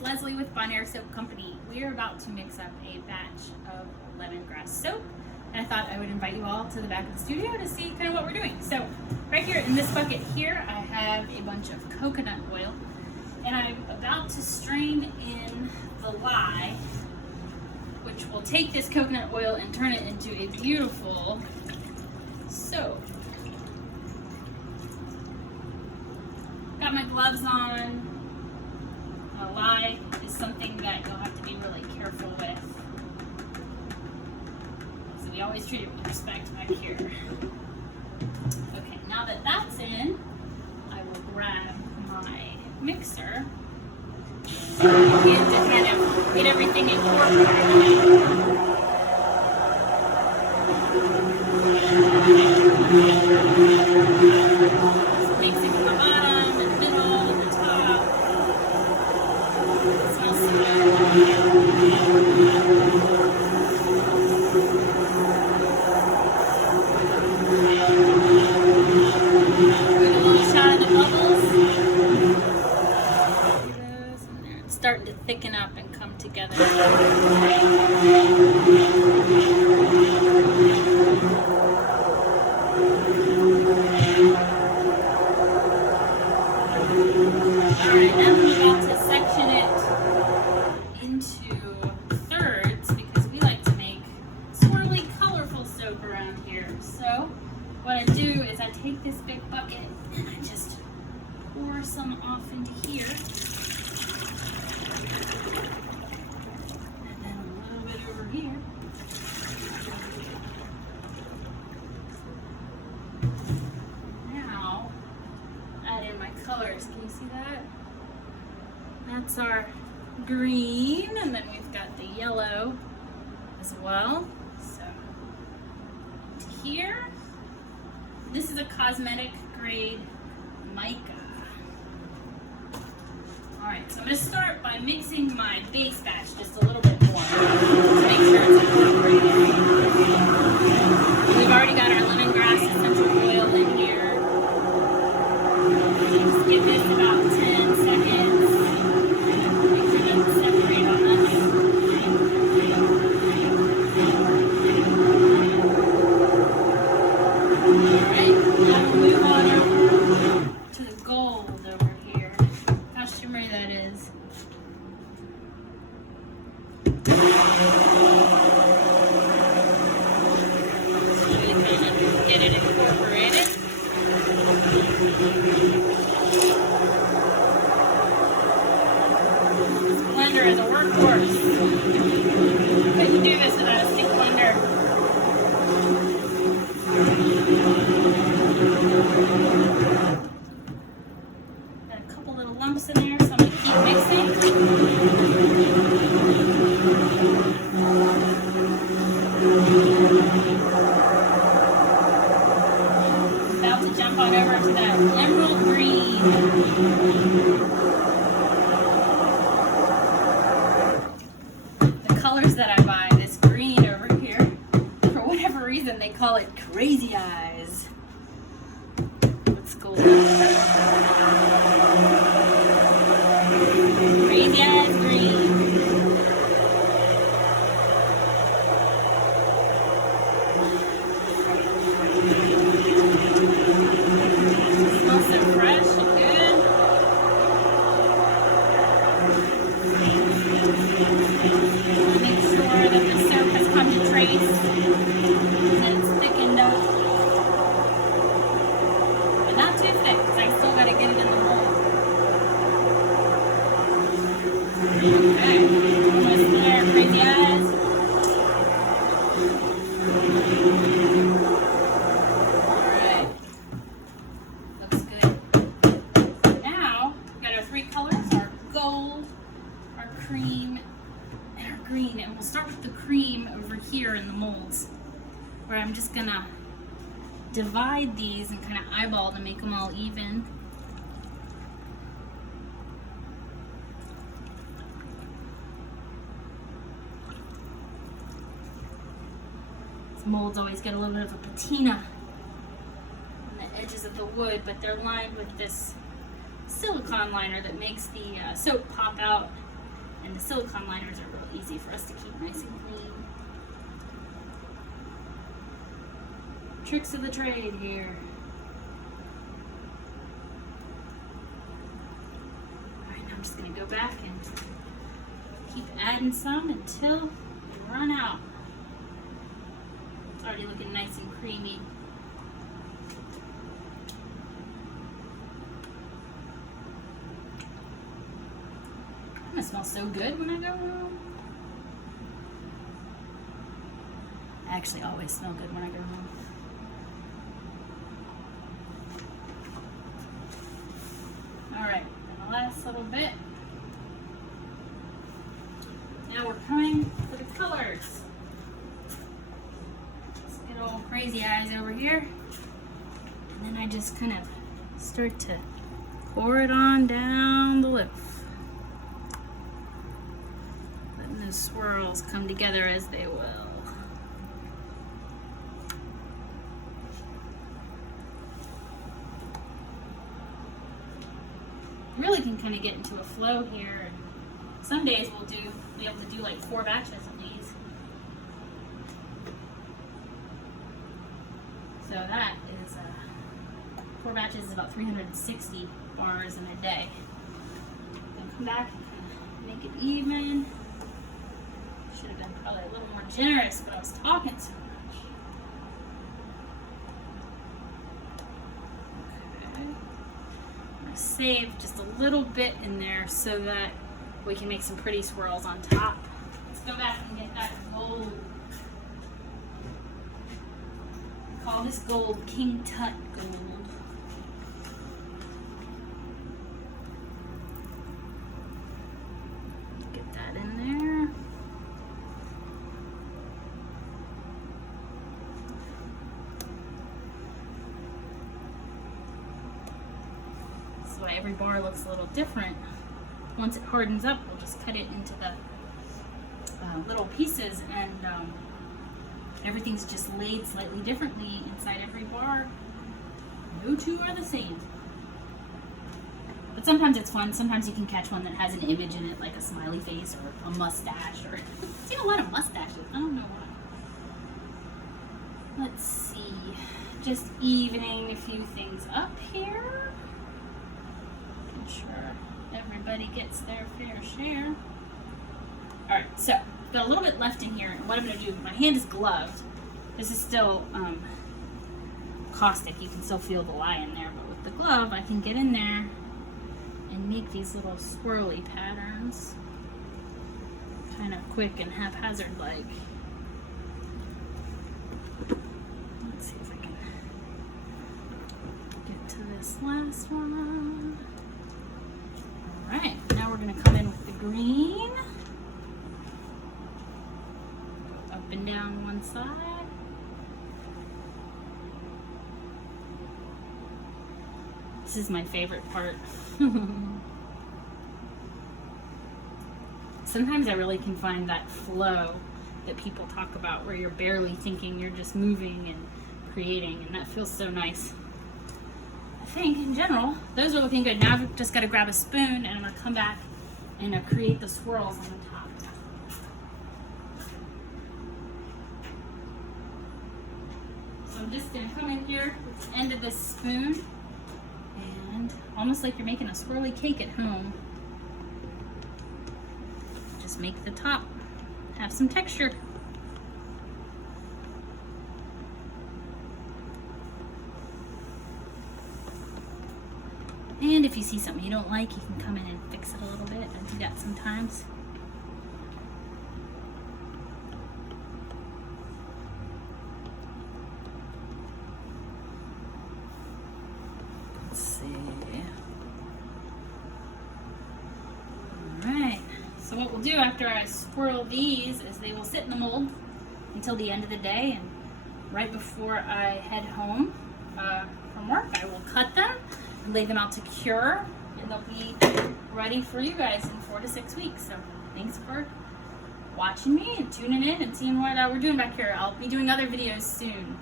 it's Leslie with Bon Air Soap Company. We are about to mix up a batch of lemongrass soap, and I thought I would invite you all to the back of the studio to see kind of what we're doing. So right here in this bucket here, I have a bunch of coconut oil, and I'm about to strain in the lye, which will take this coconut oil and turn it into a beautiful soap. Got my gloves on. Lye is something that you'll have to be really careful with. So we always treat it with respect back here. Okay, now that that's in, I will grab my mixer and to kind of get everything incorporated. Just mixing from the bottom, the middle, and the top. It smells so good. Give a little shot of the bubbles. It's starting to thicken up and come together. Alright, now I'm about to section it into thirds because we like to make swirly, colorful soap around here. So what I do is I take this big bucket and I just pour some off into here. And then a little bit over here. Now, add in my colors. Can you see that? That's our green, and then we've got the yellow as well. So here, this is a cosmetic grade mica. Alright, so I'm going to start by mixing my base batch just a little bit more to make sure it's incorporated. We've already got our lemongrass essential oil in here. Just give this about 10 seconds. Make sure it doesn't separate on us. Alright, now we'll move on over to the gold over here. How shimmery that is. Get it incorporated. This blender is a workhorse. Couldn't do this without a stick blender. Got a couple little lumps in there, so I'm going to keep mixing. About to jump on over to that emerald green. The colors that I buy, this green over here, for whatever reason they call it crazy eyes. What's cool? Crazy eyes green. Smells so fresh and good. Make sure that the soap has come to trace and that it's thickened up. But not too thick because I still got to get it in the mold. Okay, almost there, crazy eyes. Alright, looks good. Now, we've got our three colors, our gold, our cream, and our green. And we'll start with the cream over here in the molds, where I'm just gonna divide these and kind of eyeball to make them all even. These molds always get a little bit of a patina on the edges of the wood, but they're lined with this silicone liner that makes the soap pop out And the silicone liners are real easy for us to keep nice and clean. Tricks of the trade here. Alright, now I'm just going to go back and keep adding some until we run out. It's already looking nice and creamy. It smells so good when I go home. I actually always smell good when I go home. Alright, and the last little bit. Now we're coming for the colors. Let's get old crazy eyes over here. And then I just kind of start to pour it on down the lip. Letting those swirls come together as they will. You really can kind of get into a flow here. And some days we'll be able to do like 4 batches of these. So that is 4 batches is about 360 bars in a day. Then come back and make it even. Should have been probably a little more generous, but I was talking so much. Okay. I'm going to save just a little bit in there so that we can make some pretty swirls on top. Let's go back and get that gold. I call this gold King Tut gold. Get that in there. This is why every bar looks a little different. Once it hardens up, we'll just cut it into the little pieces, and everything's just laid slightly differently inside every bar. No two are the same. But sometimes it's fun. Sometimes you can catch one that has an image in it, like a smiley face or a mustache. Or I've seen a lot of mustaches. I don't know why. Let's see. Just evening a few things up here. Making sure everybody gets their fair share. Alright, so got a little bit left in here, and what I'm going to do, my hand is gloved. This is still caustic, you can still feel the lye in there, but with the glove I can get in there and make these little swirly patterns, kind of quick and haphazard like. Let's see if I can get to this last one. Alright, now we're going to come in with the green. Go up and down one side. This is my favorite part. Sometimes I really can find that flow that people talk about where you're barely thinking, you're just moving and creating, and that feels so nice. I think in general, those are looking good. Now I've just got to grab a spoon and I'm going to come back and create the swirls on the top. So I'm just going to come in here with the end of this spoon and almost like you're making a swirly cake at home. Just make the top have some texture. And if you see something you don't like, you can come in and fix it a little bit. I do that sometimes. Let's see. Alright, so what we'll do after I swirl these is they will sit in the mold until the end of the day, and right before I head home from work, I will cut them and lay them out to cure, and they'll be ready for you guys in 4 to 6 weeks. So thanks for watching me and tuning in and seeing what we're doing back here. I'll be doing other videos soon.